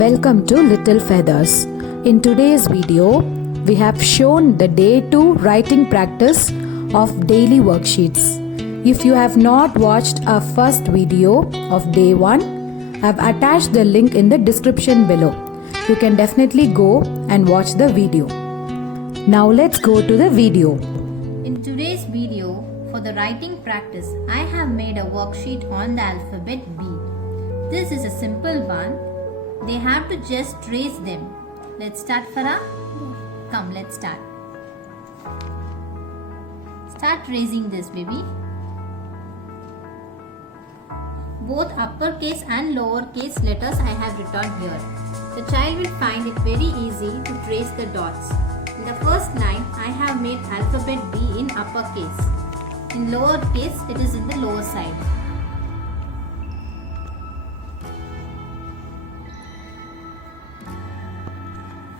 Welcome to Little Feathers. In today's video, we have shown the day 2 writing practice of daily worksheets. If you have not watched our first video of day 1, I have attached the link in the description below. You can definitely go and watch the video. Now let's go to the video. In today's video, for the writing practice, I have made a worksheet on the alphabet B. This is a simple one. They have to just trace them. Let's start, Farah. Come, let's start. Start tracing this, baby. Both uppercase and lowercase letters I have written here. The child will find it very easy to trace the dots. In the first line, I have made alphabet B in uppercase. In lowercase, it is in the lower side.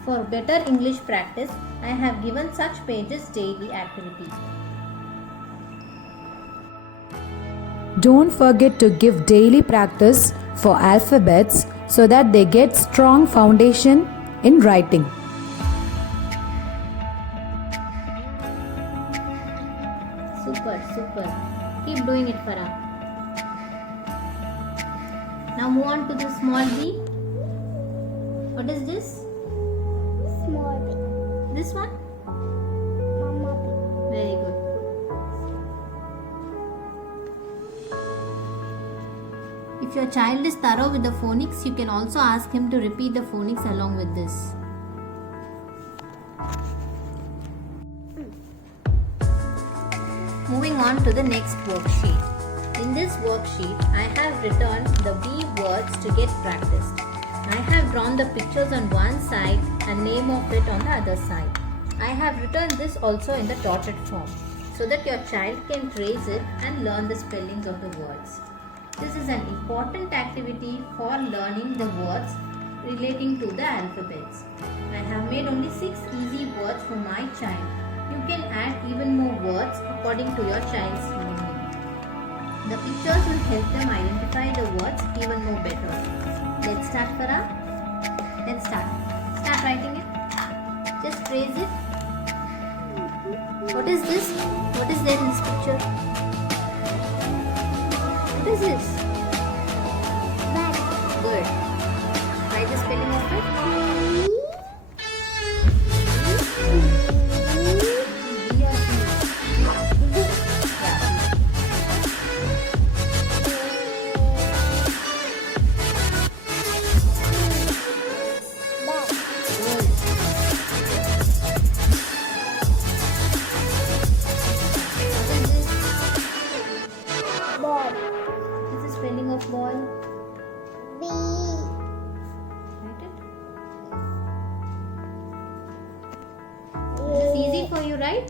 For better English practice, I have given such pages daily activity. Don't forget to give daily practice for alphabets so that they get strong foundation in writing. Super. Keep doing it, Farah. Now move on to the small b. What is this? Small b. This one? Mama b. Very good. If your child is thorough with the phonics, you can also ask him to repeat the phonics along with this. Moving on to the next worksheet. In this worksheet, I have written the B words to get practiced. I have drawn the pictures on one side and name of it on the other side. I have written this also in the dotted form so that your child can trace it and learn the spellings of the words. This is an important activity for learning the words relating to the alphabets. I have made only 6 easy words for my child. You can add even more words according to your child's learning. The pictures will help them identify the words even more better. Let's start, Farah. Let's start. Start writing it. Just trace it. What is this? What is there in this picture? What is this? Good. Write the spelling of it. Spelling of ball. B. Write it. It's easy for you, right?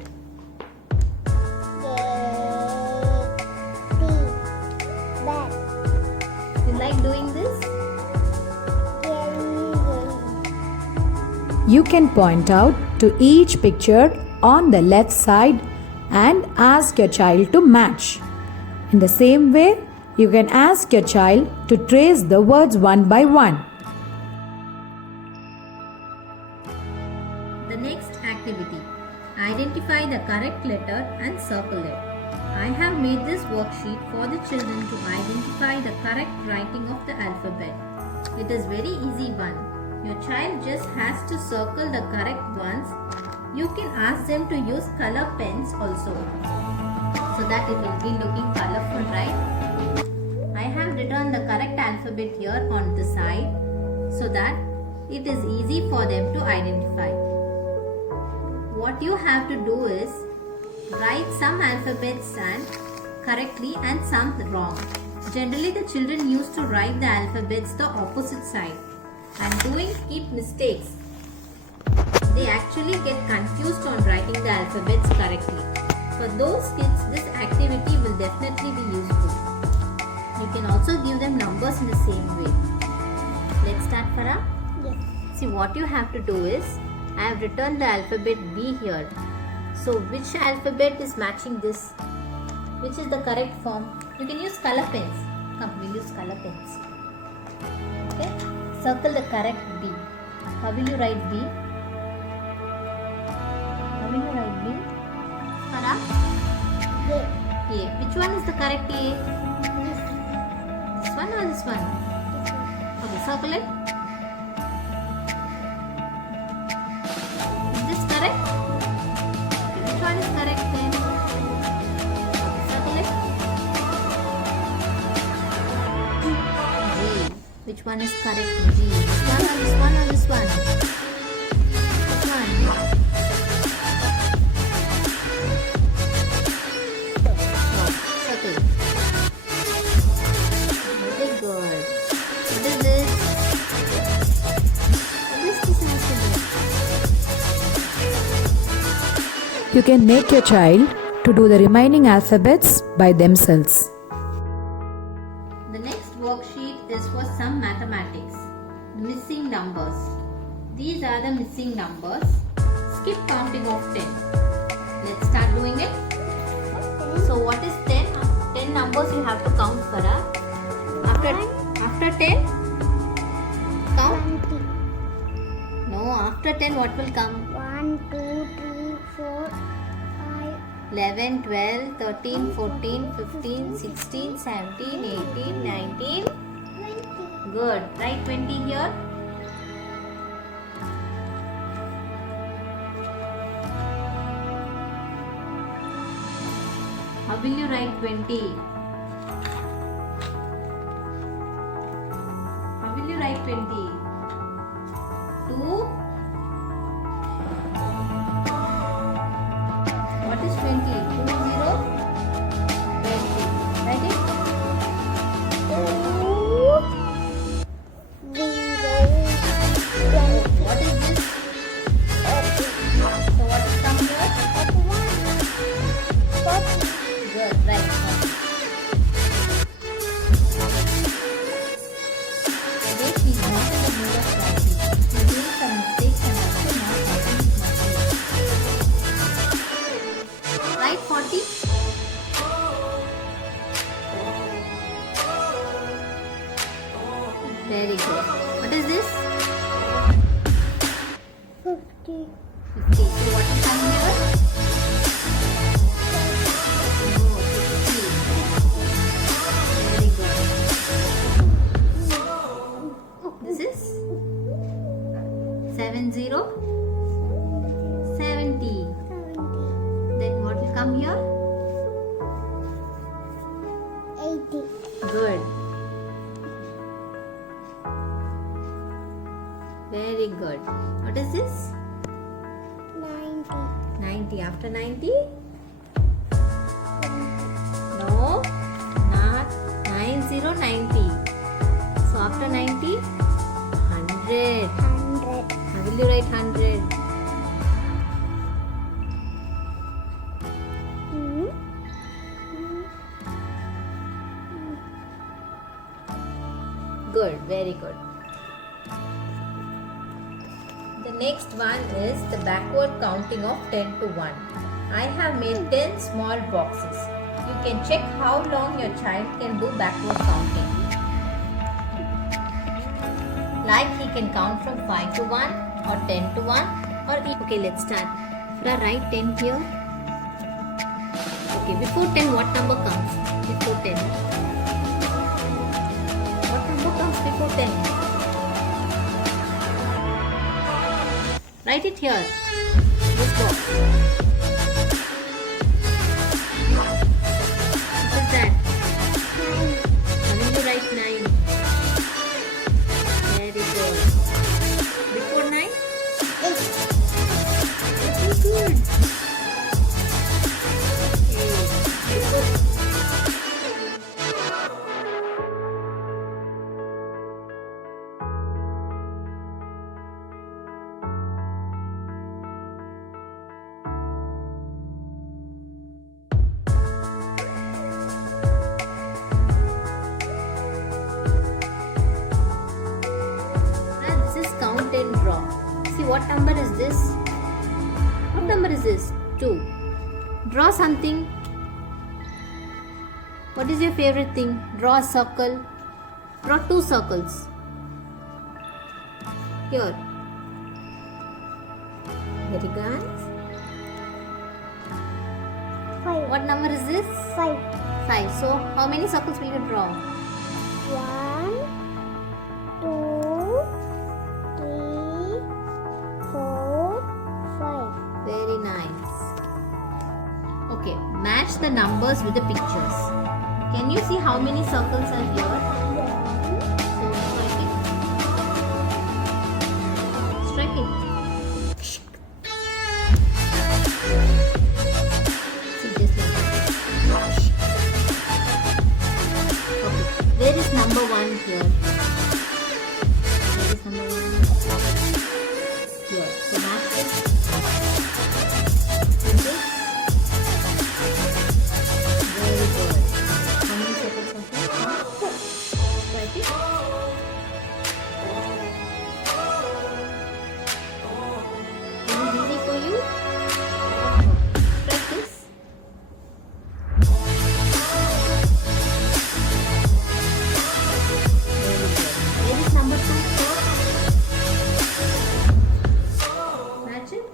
You like doing this? You can point out to each picture on the left side and ask your child to match. In the same way, you can ask your child to trace the words one by one. The next activity. Identify the correct letter and circle it. I have made this worksheet for the children to identify the correct writing of the alphabet. It is very easy one. Your child just has to circle the correct ones. You can ask them to use color pens also, so that it will be looking colorful, right? I have written the correct alphabet here on the side so that it is easy for them to identify. What you have to do is write some alphabets correctly and some wrong. Generally, the children used to write the alphabets the opposite side and keep mistakes. They actually get confused on writing the alphabets correctly. For those kids, this activity will definitely be useful. You can also give them numbers in the same way. Let's start, Farah. Yes. See, what you have to do is, I have written the alphabet B here. So, which alphabet is matching this? Which is the correct form? You can use color pens. Come, we'll use color pens. Okay. Circle the correct B. How will you write B? How will you write B? Farah? A. A. Which one is the correct A? This. This one or this one? This one. Okay, circle it. Is this correct? Okay, which one is correct then? Okay, circle it. G. Which one is correct? G. This one or this one or this one? Which one? Oh, circle. Very good. What is this? What is this instrument? You can make your child to do the remaining alphabets by themselves. The next worksheet is for some mathematics. Missing numbers. These are the missing numbers. Skip counting of 10. Let's start doing it. So what is 10? 10 numbers you have to count, Farah. After 10? Count? 20. No, after 10 what will come? 1, 2, 3, 4, 5. 11, 12, 13, 14, 15, 16, 17, 18, 19. 20. Good. Write 20 here. How will you write 20? How will you write 20? 2. What is 20? 2, 0, 20. Write it. 2, 0, 20. What is this? So what is come here? 40. Good, right. Today she is not in the mood of practice. She is doing some mistakes and also not counting his mistakes. Right, 40? Very good. What is this? 50. 50. So what is come here? No, 50. Very good. This is 70, 70. 70. Then what will come here? 80. Good. Very good. What is this? 90. 90. After 90? No, not 90, 90. So after 90? 100. 100. How will you write 100? Hmm? Good, very good. The next one is the backward counting of 10 to 1. I have made 10 small boxes. You can check how long your child can do backward counting. Like he can count from 5 to 1 or 10 to 1 or okay, let's start. Fra, write 10 here. Okay, before 10 what number comes? Before 10. What number comes before 10? Write it here. This box. What is that? How will you write 9? Very good. Before 9? 8. Very good. Okay. Before count and draw. See what number is this? What number is this? 2. Draw something. What is your favorite thing? Draw a circle. Draw 2 circles. Here. Very good. 5. What number is this? 5. 5. So, how many circles will you draw? 1, 2, 3, 4, 5. Very nice. Okay, match the numbers with the pictures. Can you see how many circles are here? So, strike it. See, just like that. Okay, where is number 1 here? Where is number 1? Here. So, match it. With this. Very good. How many circles are here? Strike it. Is it easy for you? Strike this. Very good. Where is number 2 here? Match it.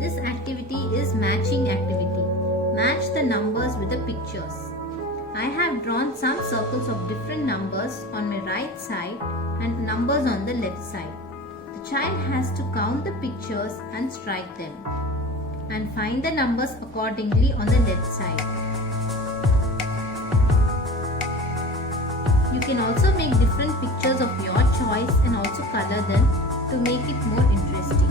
This activity is matching activity. Match the numbers with the pictures. I have drawn some circles of different numbers on my right side and numbers on the left side. The child has to count the pictures and strike them and find the numbers accordingly on the left side. You can also make different pictures of your choice and also color them to make it more interesting.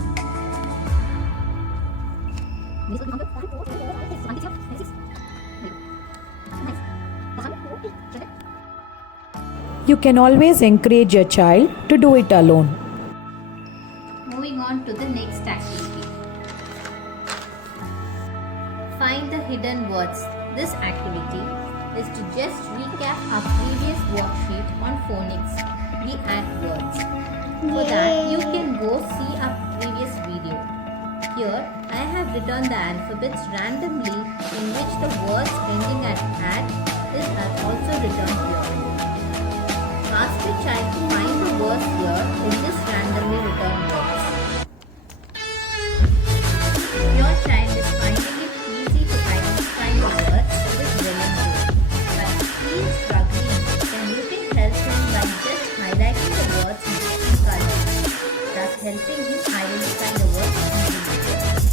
You can always encourage your child to do it alone. Moving on to the next activity. Find the hidden words. This activity is to just recap our previous worksheet on phonics. We add words. For that, you can go see our previous video. Here, I have written the alphabets randomly in which the words ending at "at" is also written here. Ask your child to find the words here in this randomly written words. If your child is finding it easy to identify the words, it is well and good. But if he is struggling, then you can help him by just highlighting the words in different colors, thus helping him identify the words easily.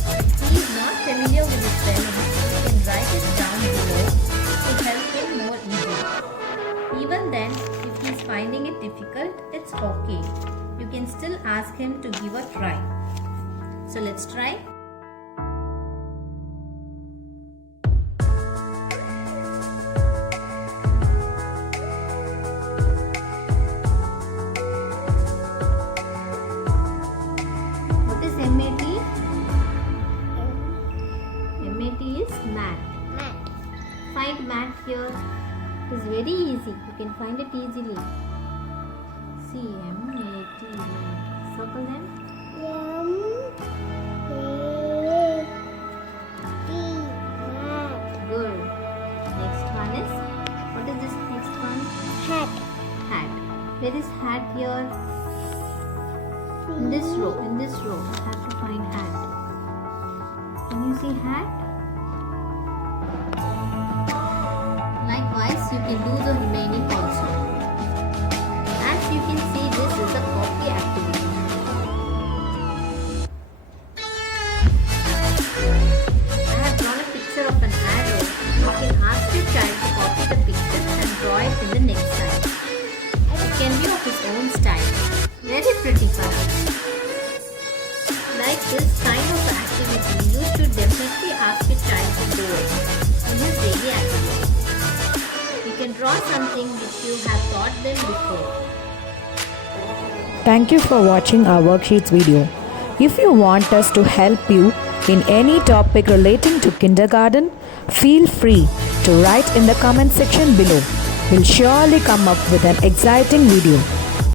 If he is not familiar with the spelling, you can write it down below to help him more easily. Even then, if he is finding it difficult, it's okay. You can still ask him to give a try. So let's try. What is MAT? MAT is math. Find math here. It is very easy. You can find it easily. See, MAT. Circle them. Good. Next one is, what is this next one? Hat. Hat. Where is hat here? In this row. In this row. I have to find hat. Can you see hat? Likewise, you can do the remaining also. As you can see, this is a copy activity. I have drawn a picture of an arrow. You can ask your child to copy the picture and draw it in the next slide. It can be of his own style. Very pretty color. Like this kind of activity, you should definitely ask your child to do it in his daily activity. You can draw something which you have taught them before. Thank you for watching our worksheets video. If you want us to help you in any topic relating to kindergarten, feel free to write in the comment section below. We'll surely come up with an exciting video.